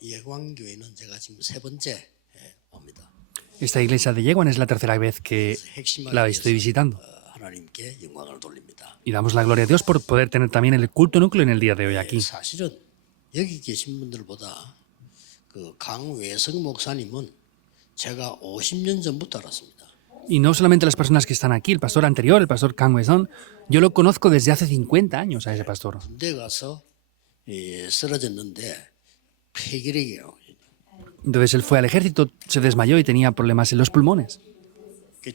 예광교회는 제가 지금 세 번째 옵니다. Esta iglesia de Yeguan es la tercera vez que la estoy visitando. 하나님께 영광을 돌립니다. Y damos la gloria a Dios por poder tener también el culto núcleo en el día de hoy aquí. 사실은 여기 계신 분들보다 그 강외성 목사님은 제가 50년 전부터 알았습니다. Y no solamente las personas que están aquí, el pastor anterior, el pastor Kang Wei-son, yo lo conozco desde hace 50 años a ese pastor. 군대 가서 쓰러졌는데 폐결핵이에요. Entonces él fue al ejército, se desmayó y tenía problemas en los pulmones.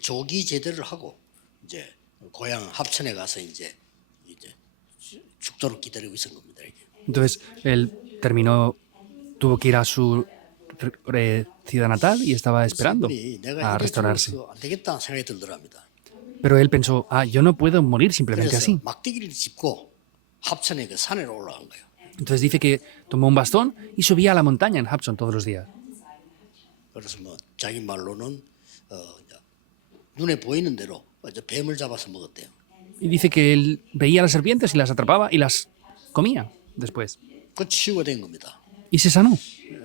조기 제대를 하고 이제 고향 합천에 가서 이제 죽도록 기다리고 있었던 겁니다. 이게. Entonces él terminó, tuvo que ir a su ciudad natal y estaba esperando a restaurarse. 안 되겠다 생각이 들더랍니다. Pero él pensó, yo no puedo morir simplemente 그래서 así. 막대기를 짚고 합천에 그 산에 올라간 거예요. Entonces dice que tomó un bastón y subía a la montaña en Hudson todos los días. 그래서 뭐 자기 말로는 눈에 보이는 대로 뱀을 잡아서 먹었대요. Y dice que él veía las serpientes y las atrapaba y las comía después. 그 치유가 된 겁니다. Y se sanó.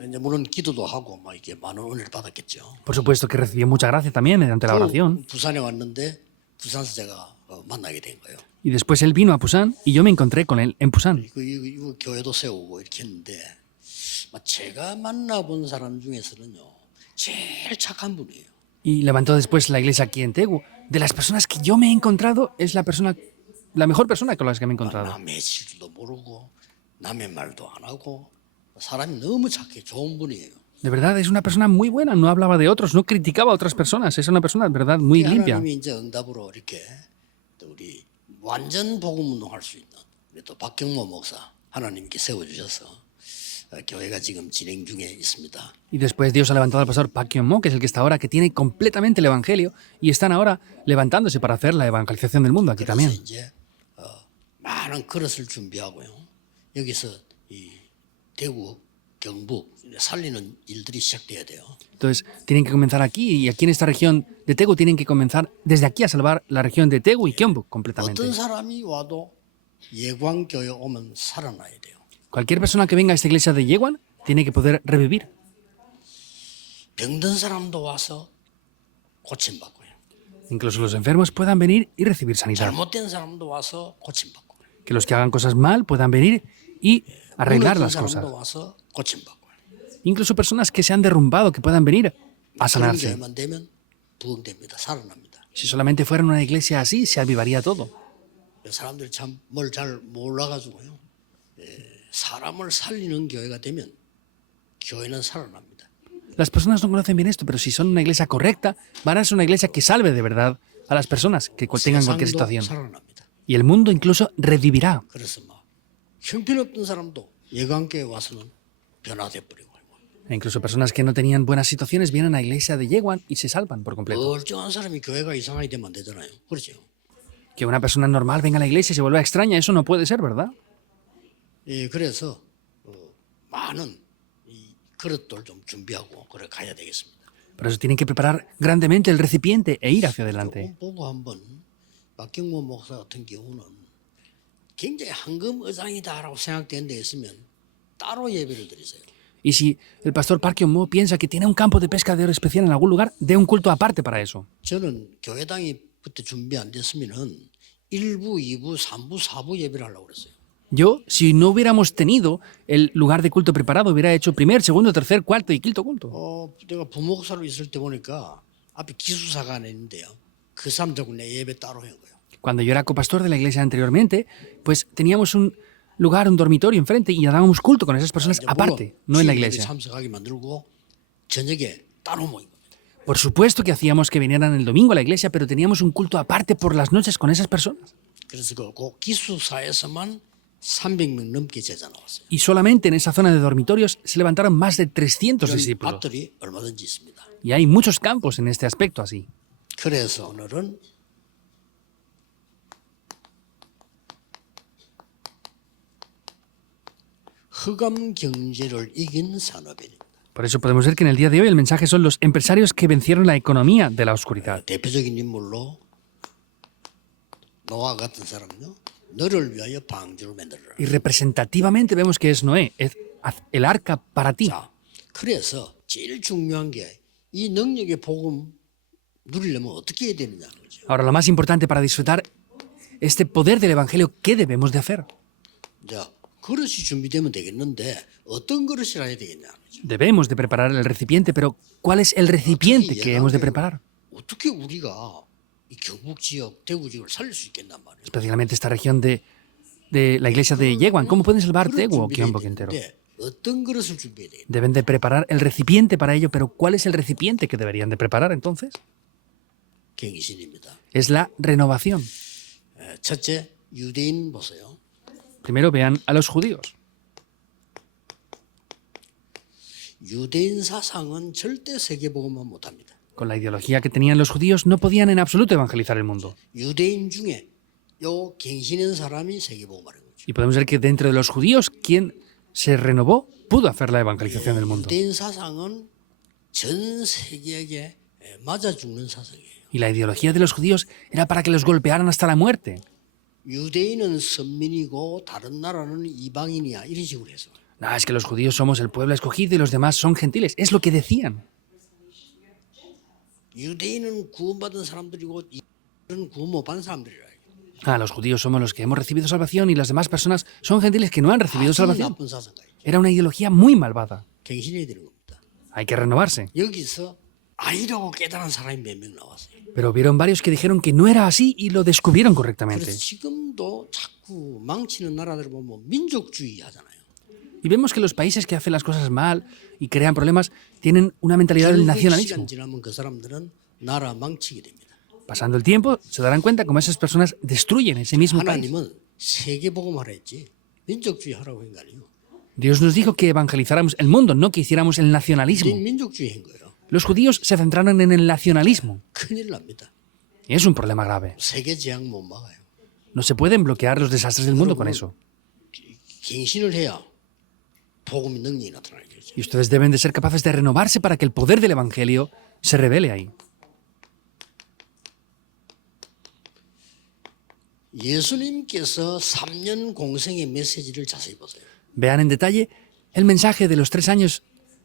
이제 물론 기도도 하고 막 이렇게 많은 은혜를 받았겠죠. Por supuesto que recibió mucha gracia también mediante la oración. 부산에 왔는데 부산에서 제가 만나게 된 거예요. Y después él vino a Pusan y yo me encontré con él en Pusan. 이거 교회도 세우고 이렇게 했는데 제가 만나본 사람 중에서는요 제일 착한 분이에요. Y levantó después la iglesia aquí en Daegu. De las personas que yo me he encontrado, es la mejor persona con las que me he encontrado. 남의 실수도 모르고 남의 말도 안 하고 사람이 너무 착해 좋은 분이에요. De verdad, es una persona muy buena. No hablaba de otros, no criticaba a otras personas. Es una persona, de verdad, muy limpia. 하나님이 이제 응답으로 이렇게 또 우리 완전 복음 운동할 수 있는 우리 또 박경모 목사 하나님께 세워주셔서 교회가 지금 진행 중에 있습니다. Y después Dios ha levantado al pastor Park Kyung-mo, que es el que está ahora, que tiene completamente el evangelio, y están ahora levantándose para hacer la evangelización del mundo aquí 그래서 también. 이제 많은 그릇을 준비하고요. 여기서 이 대구 경북 살리는 일들이 시작돼야 돼요. Entonces, tienen que comenzar aquí, y aquí en esta región de Daegu tienen que comenzar desde aquí a salvar la región de Daegu y Gyeongbuk completamente. 어떤 사람이 와도 예광교회 오면 살아나야 돼요. Cualquier persona que venga a esta iglesia de Yeguan tiene que poder revivir. 병든 사람도 와서 고침받고요. Incluso los enfermos puedan venir y recibir sanidad. 잘못된 사람도 와서 고침받고. Que los que hagan cosas mal puedan venir y arreglar las cosas. 사람도 와서 고침받고. Incluso personas que se han derrumbado que puedan venir a 그런 sanarse. 교회만 되면 부흥됩니다. 살아납니다. Si solamente fuera una iglesia así, se avivaría todo. 사람들이 참 뭘 잘 몰라가지고요. 사람을 살리는 교회가 되면 교회는 살아납니다. Las personas no conocen bien esto, pero si son una iglesia correcta, van a ser una iglesia que salve de verdad a las personas que tengan cualquier 세상도 situación. 살아납니다. Y el mundo incluso revivirá. 그래서 막 형편없던 사람도 예강교회 와서는 변화돼 버리고 E incluso personas que no tenían buenas situaciones vienen a la iglesia de Yeguan y se salvan por completo. 멀쩡한 사람이 교회가 이상하게 되면 안 되잖아요. 그렇죠? Que una persona normal venga a la iglesia y se vuelva extraña, eso no puede ser, ¿verdad? 그래서 많은 이 그릇들 좀 준비하고 그래 가야 되겠습니다. Por eso tienen que preparar grandemente el recipiente e ir hacia adelante. 보고 한번 박경모 목사 같은 경우는 굉장히 황금 의장이다라고 생각되는 데 있으면 따로 예배를 드리세요. Y si el pastor Park Kyung-mo piensa que tiene un campo de pescadero especial en algún lugar, dé un culto aparte para eso. 저는 교회당이 그때 준비 안 됐으면은 1부, 2부, 3부, 4부 예배를 하려고 그랬어요. Yo, si no hubiéramos tenido el lugar de culto preparado, hubiera hecho primer, segundo, tercer, cuarto y quinto culto. 내가 부목사로 있을 때 보니까 앞에 기숙사가 하나 있는데요. 그 사람들하고 내 예배 따로 한 거예요. Cuando yo era copastor de la iglesia anteriormente, pues teníamos un lugar, un dormitorio enfrente y dábamos culto con esas personas aparte, no en la iglesia. 참석하게 만들고 저녁에 따로 모인 겁니다. Por supuesto que hacíamos que vinieran el domingo a la iglesia, pero teníamos un culto aparte por las noches con esas personas. 그래서 그 기숙사에서만 300명 넘게 제자 나왔어요. Y solamente en esa zona de dormitorios se levantaron más de 300 discípulos. 밭들이 얼마든지 있습니다. Y hay muchos campos en este aspecto así. 그래서 오늘은 흑암 경제를 이긴 산업인입니다. Por eso podemos ver que en el día de hoy el mensaje son los empresarios que vencieron la economía de la oscuridad. 대표적인 인물로 노아 같은 사람은요. 너를 위하여 방주를 만들어라. Y representativamente vemos que es Noé. haz el arca para ti. 자, 그래서 제일 중요한 게 이 능력의 복음 누리려면 어떻게 해야 되느냐는 거죠. Ahora, lo más importante para disfrutar este poder del Evangelio, ¿qué debemos de hacer? 자, 그릇이 준비되면 되겠는데 어떤 그릇이라 해야 되겠냐는 거죠. Debemos de preparar el recipiente, pero ¿cuál es el recipiente que hemos de preparar? 어떻게 우리가 이 경북 지역, 대구 지역을 살릴 수 있겠단 말이에요. Especialmente esta región de la iglesia de Yeguan. ¿Cómo pueden salvar Daegu o Gyeongbok entero? 어떤 그릇을 준비해야 되겠냐. Deben de preparar el recipiente para ello, pero ¿cuál es el recipiente que deberían de preparar entonces? 갱신입니다. Es la renovación. 첫째, 유대인 보세요. Primero vean a los judíos. 유대인 사상은 절대 세계복음만 못합니다. Con la ideología que tenían los judíos no podían en absoluto evangelizar el mundo. 유대인 중에 요 갱신한 사람이 세계복음하는 거죠. Y podemos ver que dentro de los judíos, quien se renovó pudo hacer la evangelización del mundo. 유대인 사상은 전 세계에게 맞아 죽는 사상이에요. Y la ideología de los judíos era para que los golpearan hasta la muerte. 유대인은 선민이고 다른 나라는 이방인이야 이런 식으로 해서. No, es que los judíos somos el pueblo escogido y los demás son gentiles. Es lo que decían. 유대인은 구원받은 사람들이고 이방인은 구원 못 받은 사람들이라. Los judíos somos los que hemos recibido salvación y las demás personas son gentiles que no han recibido 아주 salvación. 나쁜 사상가예요. Era una ideología muy malvada. 갱신해야 되는 겁니다. Hay que renovarse. 여기서 아니라고 깨달은 사람이 몇 명 나왔어요. Pero hubieron varios que dijeron que no era así y lo descubrieron 그래서 correctamente. 지금도 자꾸 망치는 나라들 보면 민족주의 하잖아요. Y vemos que los países que hacen las cosas mal y crean problemas tienen una mentalidad del 결국 nacionalismo. 시간 지나면 그 사람들은 나라 망치게 됩니다. Pasando el tiempo, se darán cuenta cómo esas personas destruyen ese mismo país. 하나님은 세계복음 하라 했지 민족주의 하라고 한 거 아니에요. Dios nos dijo que evangelizáramos el mundo, no que hiciéramos el nacionalismo. 우린 민족주의 한 거예요. Los judíos se centraron en el nacionalismo. 큰일 납니다. Y es un problema grave. 세계 재앙 못 막아요. No se pueden bloquear los desastres del mundo con eso. 갱신을 해야 복음의 능력이 나타나는 거죠. Y ustedes deben de ser capaces de renovarse para que el poder del Evangelio se revele ahí. 예수님께서 3년 공생의 메시지를 자세히 보세요. Vean en detalle el mensaje de los 3 años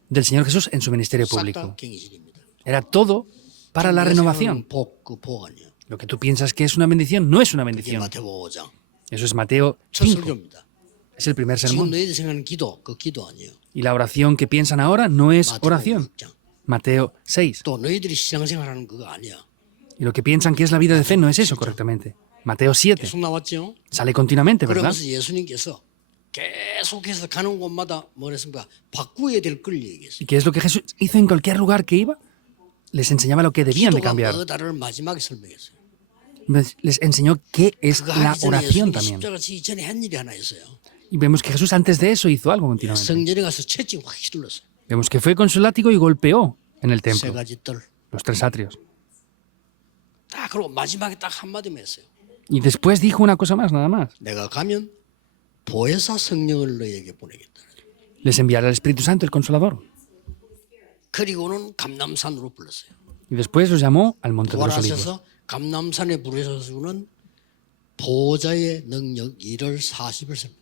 del Señor Jesús en su ministerio 싹 다 público. 갱신입니다. Era todo para la renovación. 복 아니에요. Lo que tú piensas que es una bendición no es una 이게 bendición. 마태복음 5장 Eso es Mateo 첫 5. 설교입니다. Es el primer 지금 sermón. 너희들 생각하는 기도, 그 기도 아니에요. Y la oración que piensan ahora no es 마태복음 oración. 6장. Mateo 6. 또 너희들이 신앙생활하는 그거 아니야. Y lo que piensan que es la vida de fe no es eso correctamente. Mateo 7. 계속 나왔죠. Sale continuamente, ¿verdad? 그러면서 예수님께서 계속해서 가는 곳마다 뭐랬습니까? 바꾸어야 될 걸 얘기했어요. ¿Y qué es lo que Jesús hizo en cualquier lugar que iba? Les enseñaba lo que debían de 기도가 cambiar. 뭐다를 마지막에 설명했어요. Les enseñó qué es 그거 la 하기 전에 oración 예수님이 también. 십자가 지기 전에 한 일이 하나 있어요. Y vemos que Jesús antes de eso hizo algo continuamente. 성전에 가서 채찍 확 휘둘렀어요. Vemos que fue con su látigo y golpeó en el 세 templo 가지 뜰. los 3 atrios. 딱 그러고 마지막에 딱 한마디만 했어요. Y después dijo una cosa más, nada más. 내가 가면 보혜사 성령을 너희에게 보내겠다. Les enviará el Espíritu Santo, el Consolador. 그리고는 감남산으로 불렀어요. Y después los llamó al Monte de los Olivos. 부활하셔서 감남산에 부르셔서는 보호자의 능력 1월 40을 씁니다.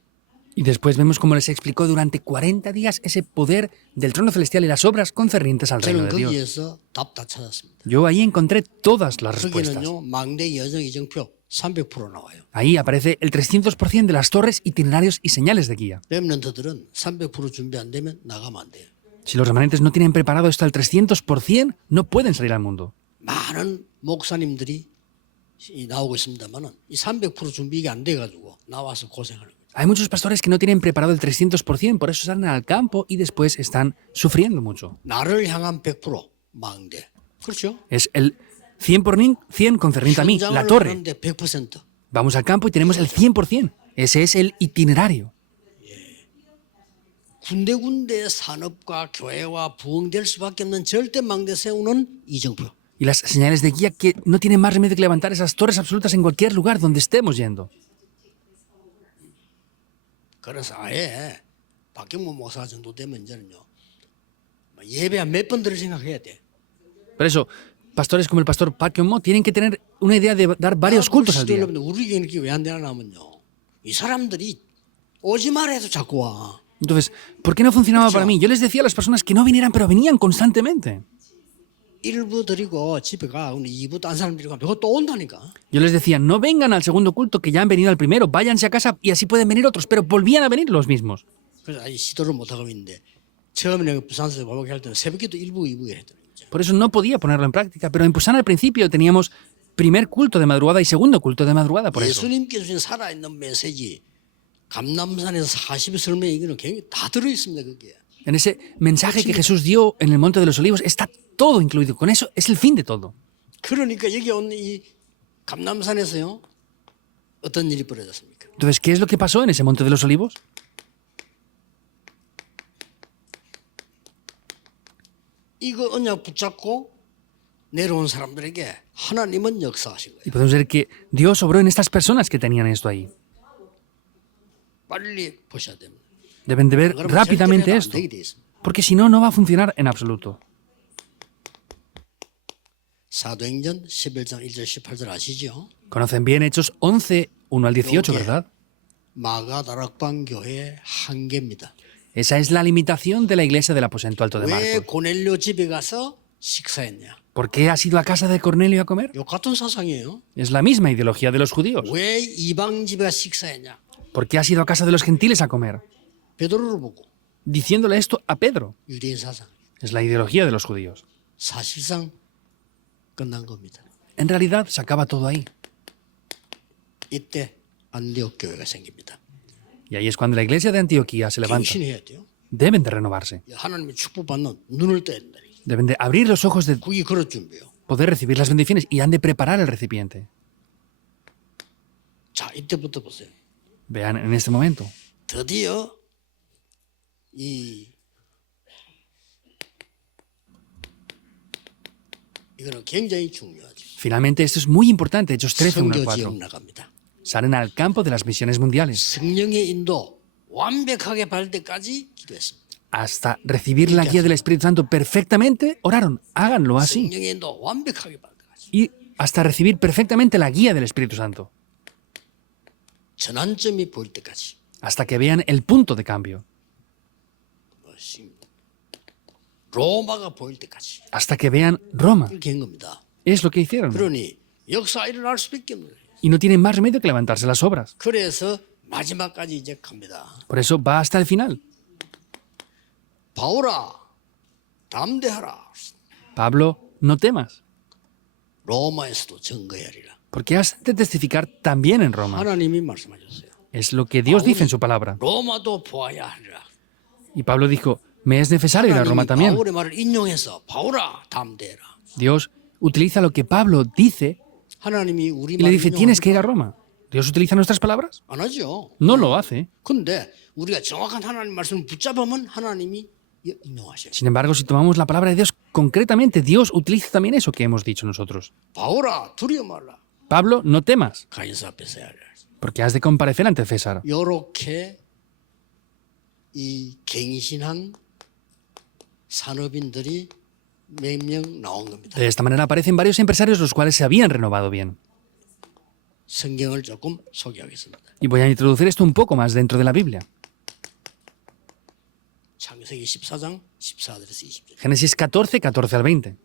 Y después vemos cómo les explicó durante 40 días ese poder del trono celestial y las obras concernientes al reino 저는 de Dios. 거기에서 답 다 찾았습니다. Yo ahí encontré todas las respuestas. 거기는요 망대 여정 이정표 300% 나와요. Ahí aparece el 300% de las torres, itinerarios y señales de guía. 렘넌트들은 300% 준비 안 되면 나가면 안 돼요. Si los remanentes no tienen preparado esto al 300%, no pueden salir al mundo. 많은 목사님들이 나오고 있습니다만은 이 300% 준비가 안 돼가지고 나와서 고생하는 거예요. Hay muchos pastores que no tienen preparado el 300%, por eso salen al campo y después están sufriendo mucho. 나를 향한 100% 망대. 그렇죠? Es el 100% concerniente a mí, la 현장을 torre. 가는데 100%. Vamos al campo y tenemos el 100%. Ese es el itinerario. 군데군데 산업과 교회와 부흥될 수밖에 없는 절대 망대 세우는 이정표. Y las señales de guía que no tienen más remedio que levantar esas torres absolutas en cualquier lugar donde estemos yendo. 그래서 아예 박경모 목사 정도 되면 이제는요 예배 한 몇 번 들을 생각해야 돼. Por eso, pastores como el pastor Park Kyung-mo tienen que tener una idea de dar varios cultos al día. 우리 교회 이렇게 왜 안 되나 하면요 이 사람들이 오지 말아도 자꾸 와. Entonces, ¿por qué no funcionaba para mí? Yo les decía a las personas que no vinieran, pero venían constantemente. 일부 드리고 집에 가. 근데 2부 딴 사람들이 가면 그거 또 온다니까. Yo les decía, no vengan al segundo culto que ya han venido al primero, váyanse a casa y así pueden venir otros, pero volvían a venir los mismos. 그래서 아직 시도를 못 하고 있는데 처음에 내가 부산에서 바보게 할 때는 새벽에도 1부, 2부 했더니. Por eso no podía ponerlo en práctica, pero en Pusan al principio teníamos primer culto de madrugada y segundo culto de madrugada, por eso. 예수님께서 주신 살아있는 메시지 감남산에서 40일 설명 이거는 굉장히 다 들어 있습니다, 그게. En ese mensaje que Jesús dio en el Monte de los Olivos está todo incluido. Con eso es el fin de todo. 그러니까 여기 온 이 감남산에서요. 어떤 일이 벌어졌습니까? Entonces, ¿qué es lo que pasó en ese Monte de los Olivos? 이거 언약 붙잡고 내려온 사람들에게 하나님은 역사하신 거예요. Y podemos ver que Dios obró en estas personas que tenían esto ahí. 빨리 보셔야 됩니다. Deben de ver 그러면 rápidamente 절대로 안 esto, 되게 돼 있습니다. porque si no, no va a funcionar en absoluto. 사도행전 11장 1절 18절 아시죠? Conocen bien Hechos 11, 1 al 18, ¿verdad? 마가다락방 교회의 한계입니다. Esa es la limitación de la iglesia del aposento alto de 왜 Marcos. 고넬료 집에 가서 식사했냐? ¿Por qué has ido a casa de Cornelio a comer? 요 같은 사상이에요. Es la misma ideología de los judíos. 왜 이방 집에 가서 식사했냐? ¿Por qué has ido a casa de los gentiles a comer? 베드로를 보고 Diciéndole esto a Pedro. 유대인 사상. Es la ideología de los judíos. 사실상 끝난 겁니다. En realidad se acaba todo ahí. 이때 안디옥 교회가 생깁니다. Y ahí es cuando la iglesia de Antioquía se levanta. 갱신해야 돼요. Deben de renovarse. 하나님의 축복받는 눈을 떠야 된다. Deben de abrir los ojos de 국이 그럴 준비요. poder recibir las bendiciones y han de preparar el recipiente. 자, 이때부터 보세요. Vean en este momento. 드디어 이거는 굉장히 중요하죠. Finalmente, esto es muy importante. Hechos 13, 1 al 선교 4. 지역 나갑니다. Salen al campo de las misiones mundiales 성령의 인도 완벽하게 받을 때까지 기도했습니다. hasta recibir la guía del Espíritu Santo perfectamente. Oraron, háganlo así. 성령의 인도 완벽하게 받을 때까지. Y hasta recibir perfectamente la guía del Espíritu Santo. 전환점이 보일 때까지. Hasta que vean el punto de cambio. 로마가 보일 때까지. Hasta que vean Roma. 이렇게 한 겁니다. Es lo que hicieron. 그러니 역사 일어날 수밖에 없는 거예요. Y no tienen más remedio que levantarse las obras. 그래서 마지막까지 이제 갑니다. Por eso va hasta el final. 바울아, 담대하라. Pablo, no temas, 로마에서도 증거하리라. porque has de testificar también en Roma. 하나님이 말씀하셨어요. Es lo que Dios dice en su palabra. 로마도 보아야 하리라. Y Pablo dijo, me es necesario ir a Roma 하나님이 también. 바울의 말을 인용해서 바울아, 담대해라. Dios utiliza lo que Pablo dice 하나님이 우리 y le 말을 dice, tienes que ir a 인용하니까 Roma. ¿Dios utiliza nuestras palabras? 안 하죠. No lo hace. 근데 우리가 정확한 하나님 말씀을 붙잡으면 하나님이 인용하셔요. Sin embargo, si tomamos la palabra de Dios concretamente, Dios utiliza también eso que hemos dicho nosotros. 바울아, 두려워 말라. Pablo, no temas, 가이사 앞에 서야 하리라. porque has de comparecer ante César. 요렇게 이 갱신한 산업인들이 몇 명 나온 겁니다. De esta manera aparecen varios empresarios los cuales se habían renovado bien. 성경을 조금 소개하겠습니다. Y voy a introducir esto un poco más dentro de la Biblia. 창세기 14장 14절에서 20절. Génesis 14, 14 al 20.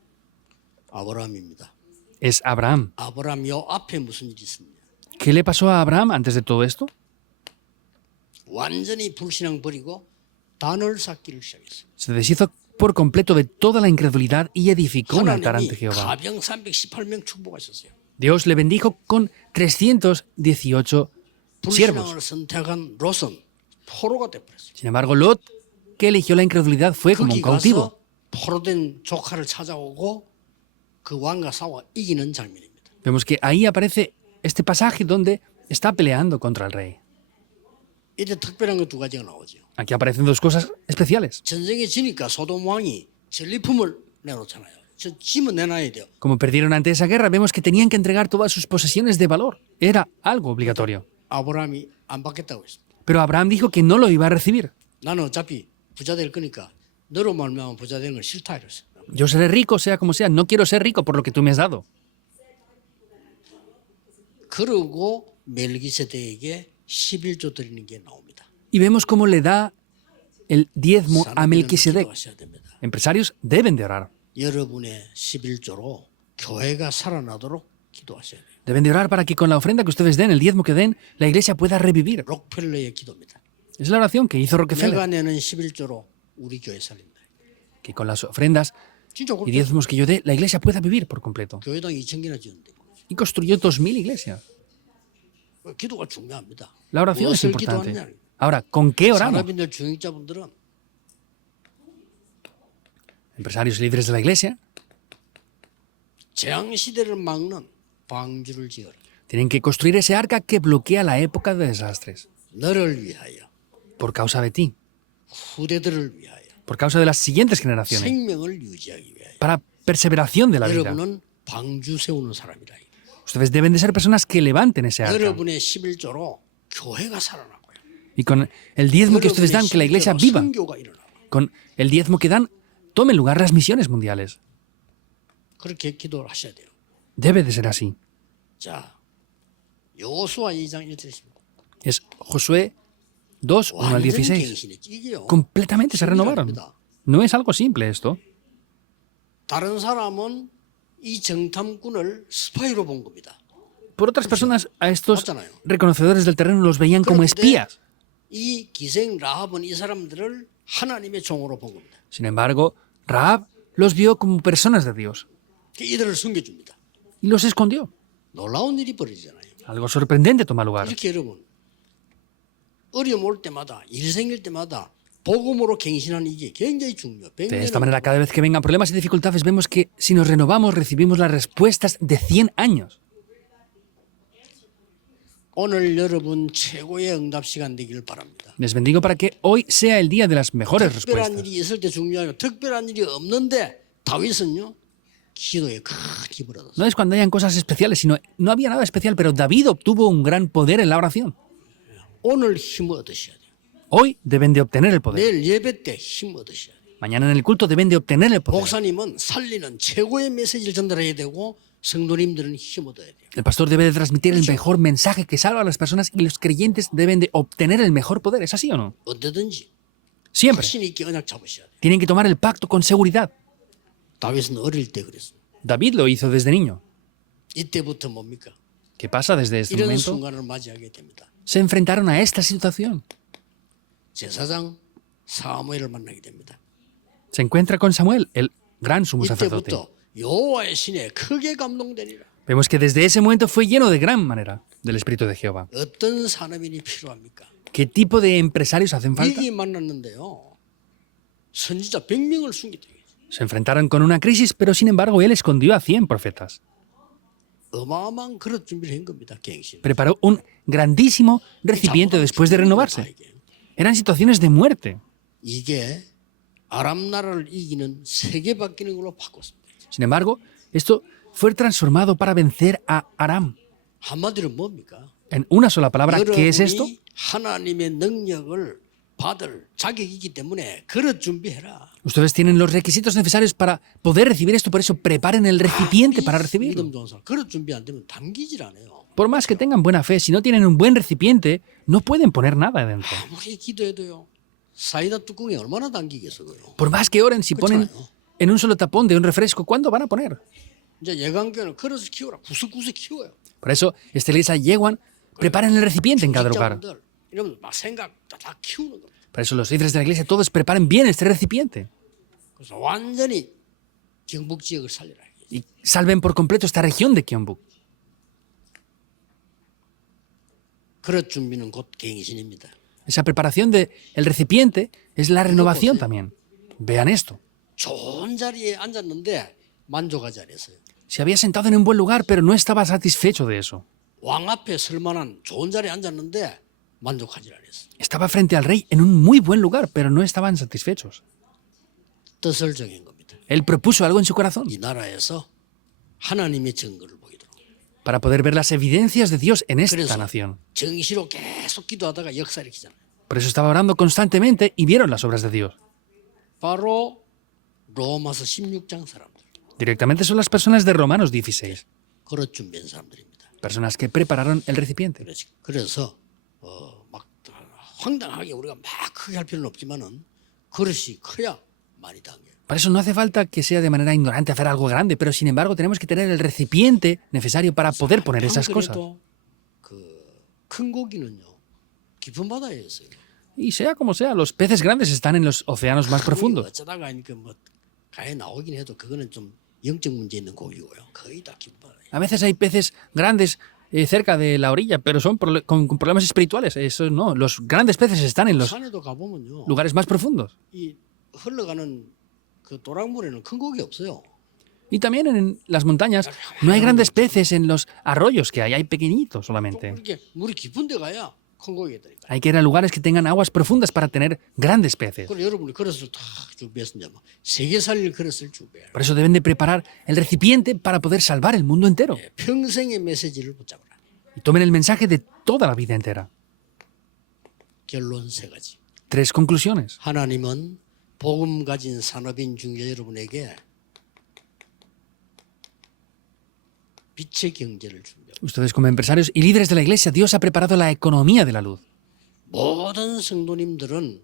아브라함입니다. Es Abraham. 아브라함 요 앞에 무슨 일이 있습니까? ¿Qué le pasó a Abraham antes de todo esto? 완전히 불신앙 버리고 단을 쌓기를 시작했어요. Se deshizo por completo de toda la incredulidad y edificó un altar ante 하나님이 Jehová. 가병 318명 축복하셨어요. Dios le bendijo con 318 siervos. 불신앙을 선택한 롯은 포로가 되버렸어요. Sin embargo, Lot, que eligió la incredulidad, fue como 거기 un cautivo. 가서 포로된 조카를 찾아오고 그 왕과 싸워 이기는 장면입니다. Vemos que ahí aparece este pasaje donde está peleando contra el rey. 이때 특별한 거 두 가지가 나오죠. Aquí aparecen dos cosas especiales. 전쟁에 지니까 소돔 왕이 전리품을 내놓잖아요. 저 짐은 내놔야 돼요. Como perdieron ante esa guerra, vemos que tenían que entregar todas sus posesiones de valor. Era algo obligatorio. 아브라함이 안 받겠다고 했습니다. Pero Abraham dijo que no lo iba a recibir. 나는 어차피 부자 될 거니까 너로 말미암아 부자 되는 걸 싫다 이랬어요. Yo seré rico, sea como sea. No quiero ser rico por lo que tú me has dado. 그러고 멜기세덱에게 11조 드리는 게 나옵니다. Y vemos cómo le da el diezmo a 사람들은 Melquisedec. 기도하셔야 됩니다. Empresarios deben de orar. 여러분의 11조로 교회가 살아나도록 기도하셔야 돼요. Deben de orar para que con la ofrenda que ustedes den, el diezmo que den, la iglesia pueda revivir. 록펠러의 기도입니다. Es la oración que hizo 내가 Rockefeller, 내는 11조로 우리 교회 살린다. que con las ofrendas 진짜 y 그렇게 diezmos que yo dé, la iglesia pueda vivir por completo. 교회당 2,000개나 지었는데 Y construyó 2000 iglesias. 기도가 중요합니다. La oración es 무엇을 importante. 기도하느냐? Ahora, ¿con qué oramos? 사람인들 중직자분들은 Empresarios líderes de la iglesia 재앙 시대를 막는 방주를 지어라. tienen que construir ese arca que bloquea la época de desastres. 너를 위하여, Por causa de ti, 후대들을 위하여, por causa de las siguientes generaciones, 생명을 유지하기 위하여. para perseveración de la vida. 여러분은 방주 세우는 사람이라. Ustedes deben de ser personas que levanten ese arca. 여러분의 11조로 교회가 살아나고요. Y con el diezmo que ustedes dan, que la iglesia viva. 선교가 일어나고. Con el diezmo que dan, tomen lugar las misiones mundiales. 그렇게 기도를 하셔야 돼요. Debe de ser así. 자, 여호수아 2장 1절 16. Es Josué 2, 1 al 완전 16. 갱신했지. 이게요. Completamente se renovaron. No es algo simple esto. 다른 사람은 이 정탐꾼을 스파이로 본 겁니다. Por otras personas, a estos 맞잖아요. reconocedores del terreno los veían como 그런데 espías. 이 기생 라합은 이 사람들을 하나님의 종으로 본 겁니다. Sin embargo, Rahab los vio como personas de Dios 이들을 숨겨줍니다. y los escondió. 놀라운 일이 벌어지잖아요. Algo sorprendente toma lugar. 이렇게 여러분 어려움 올 때마다 일 생길 때마다 복음으로 갱신하는 이게 굉장히 중요해요. De esta manera, cada vez que vengan problemas y dificultades, vemos que si nos renovamos, recibimos las respuestas de 100 años. 오늘 여러분 최고의 응답 시간 되기를 바랍니다. Les bendigo para que hoy sea el día de las mejores 특별한 respuestas. 일이 있을 때 중요하고 특별한 일이 없는데 다윗은요 기도에 큰 힘을 얻었어요. No es cuando hayan cosas especiales, sino no había nada especial, pero David obtuvo un gran poder en la oración. 오늘 힘을 얻으셔야 돼요. Hoy deben de obtener el poder. 내일 예배 때 힘을 얻으셔야 돼요. Mañana en el culto deben de obtener el poder. 목사님은 살리는 최고의 메시지를 전달해야 되고 성도님들은 힘을 얻어야 돼요. El pastor debe de transmitir el mejor mensaje que salva a las personas y los creyentes deben de obtener el mejor poder. ¿Es así o no? 언제든지 Siempre. 확신 있게 언약 잡으셔야 돼요. Tienen que tomar el pacto con seguridad. 다윗은 어릴 때 그랬어요. David lo hizo desde niño. 이때부터 뭡니까? ¿Qué pasa desde este 이런 momento? 순간을 맞이하게 됩니다. Se enfrentaron a esta situación. 제사장 사무엘을 만나게 됩니다. Se encuentra con Samuel, el gran sumo sacerdote. 이때부터 여호와의 신에 크게 감동되니라. Vemos que desde ese momento fue lleno de gran manera del Espíritu de Jehová. 어떤 산업인이 필요합니까? ¿Qué tipo de empresarios hacen falta? 위기 만났는데요. 선지자 100명을 숨기다. Se enfrentaron con una crisis, pero sin embargo él escondió a 100 profetas. 어마어마한 그릇 준비를 한 겁니다. 갱신. Preparó un grandísimo recipiente después de renovarse. Eran situaciones de muerte. 이게 아람 나라를 이기는 세계 바뀌는 걸로 바꿨습니다. Sin embargo, esto fue transformado para vencer a Aram. 한마디로 뭡니까? En una sola palabra, ¿qué es esto? 여러분이 하나님의 능력을 받을 자격이 있기 때문에 그릇 준비해라. Ustedes tienen los requisitos necesarios para poder recibir esto, por eso preparen el recipiente para recibirlo. 믿음 좋은 사람 그릇 준비 안 되면 담기질 않아요. Por más que tengan buena fe, si no tienen un buen recipiente, no pueden poner nada dentro. 아무리 기도해도요. 사이다 뚜껑이 얼마나 담기겠어요. Por más que oren, si ponen en un solo tapón de un refresco, ¿cuándo van a poner? 이제 예강교회는 그릇을 키워라. 구석구석 키워요. Por eso, esta iglesia llegan, preparen el recipiente en cada lugar. 직장들 이러면 막 생각 다 키우는 겁니다. Por eso los líderes de la iglesia todos preparen bien este recipiente 그래서 완전히 경북 지역을 살려라. y salven por completo esta región de Gyeongbuk. 그릇 준비는 곧 갱신입니다. Esa preparación del recipiente es la renovación también. Vean esto. 좋은 자리에 앉았는데 만족하지 않았어요. Se había sentado en un buen lugar, pero no estaba satisfecho de eso. 왕 앞에 설만한 좋은 자리에 앉았는데 만족하지 않았어요. Estaba frente al rey en un muy buen lugar, pero no estaban satisfechos. 뜻을 정한 겁니다. Él propuso algo en su corazón 이 나라에서 하나님의 증거를 보이도록. para poder ver las evidencias de Dios en esta 그래서 nación. 정시로 계속 기도하다가 역사 일으키잖아요. Por eso estaba orando constantemente y vieron las obras de Dios. 바로 로마서 16장 사람들. Directamente son las personas de Romanos 16, 그릇 준비한 사람들입니다. personas que prepararon el recipiente. 그래서 막 황당하게 우리가 막 크게 할 필요는 없지만은 그릇이 커야 많이 담겨요. Para eso no hace falta que sea de manera ignorante hacer algo grande, pero sin embargo tenemos que tener el recipiente necesario para poder poner esas cosas. 그래도 그큰 고기는요 깊은 바다에 있어요. Y sea como sea, los peces grandes están en los océanos más profundos. 어쩌다가 이렇게 뭐 가에 나오긴 해도 그거는 좀 영적 문제 있는 고기고요. 거의 다 깊은 바다에. A veces hay peces grandes cerca de la orilla, pero son con problemas espirituales. Eso no, los grandes peces están en los 산에도 가보면요. lugares más profundos. 이 흘러가는 그 도랑물에는 큰 고기 없어요. Y también en las montañas no hay grandes peces en los arroyos que hay pequeñitos 좀 solamente. 이렇게 물이 깊은 데 가야 큰 고기가 되니까. Hay que ir a lugares que tengan aguas profundas para tener grandes peces. 그리고 여러분이 그릇을 다 준비했으면 뭐 세계 살릴 그릇을 준비해요. Por eso deben de preparar el recipiente para poder salvar el mundo entero. 평생의 메시지를 붙잡으라. Y tomen el mensaje de toda la vida entera. 결론 세 가지. 3 conclusiones. 하나님은 복음 가진 산업인 중에 여러분에게 빛의 경제를 준비합니다. Ustedes como empresarios y líderes de la iglesia, Dios ha preparado la economía de la luz. 모든 성도님들은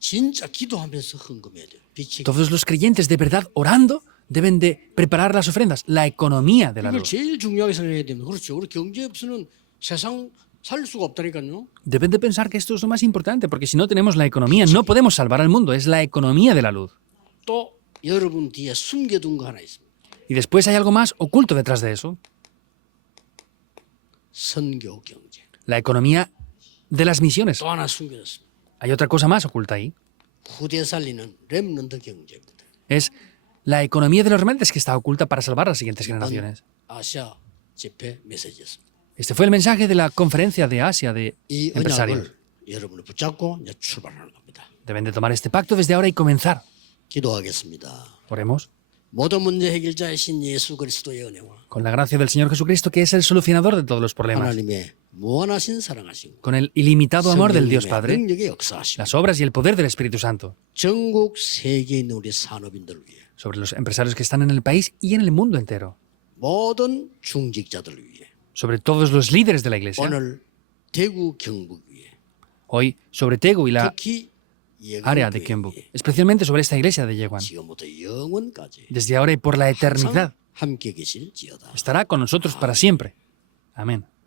진짜 기도하면서 헌금해야 돼요. 빛의 Todos los creyentes de verdad orando deben de preparar las ofrendas, la economía de la 이걸 luz. 제일 중요하게 생각해야 됩니다. 그렇죠. 우리 경제 없이는 세상 살 수가 없다니까요. Deben de pensar que esto es lo más importante, porque si no tenemos la economía, no podemos salvar al mundo. Es la economía de la luz. 또 여러분 뒤에 숨겨둔 거 하나 있습니다. Y después hay algo más oculto detrás de eso. 선교 경제. La economía de las misiones. 또 하나 숨겨졌습니다. Hay otra cosa más oculta ahí. 후대 살리는 렘넌트 경제입니다. Es la economía de los remanentes que está oculta para salvar a las siguientes generaciones. 아시아 집회 메시지였습니다. Este fue el mensaje de la conferencia de Asia de 이 empresarios. 언약을 여러분이 붙잡고 이제 출발하는 겁니다. Deben de tomar este pacto desde ahora y comenzar. 기도하겠습니다. Oremos. 모든 문제 해결자이신 예수 그리스도의 은혜와 Con la gracia del Señor Jesucristo, que es el solucionador de todos los problemas. 하나님의 무한하신 사랑하시고 Con el ilimitado amor del Dios 성령님의 Padre, 능력의 역사하시고 las obras y el poder del Espíritu Santo. 전국 세계에 있는 우리 산업인들을 위해 Sobre los empresarios que están en el país y en el mundo entero. 모든 중직자들을 위해 Sobre todos los líderes de la iglesia. 오늘 대구 경북 위에 Hoy, sobre Tegu y la 특히 área de 예관교회 Kiembuk. 위에 especialmente sobre esta iglesia de Yeguan. 지금부터 영원까지 Desde ahora y por la eternidad. 함께 계실지어다. Estará con nosotros para siempre. Amén.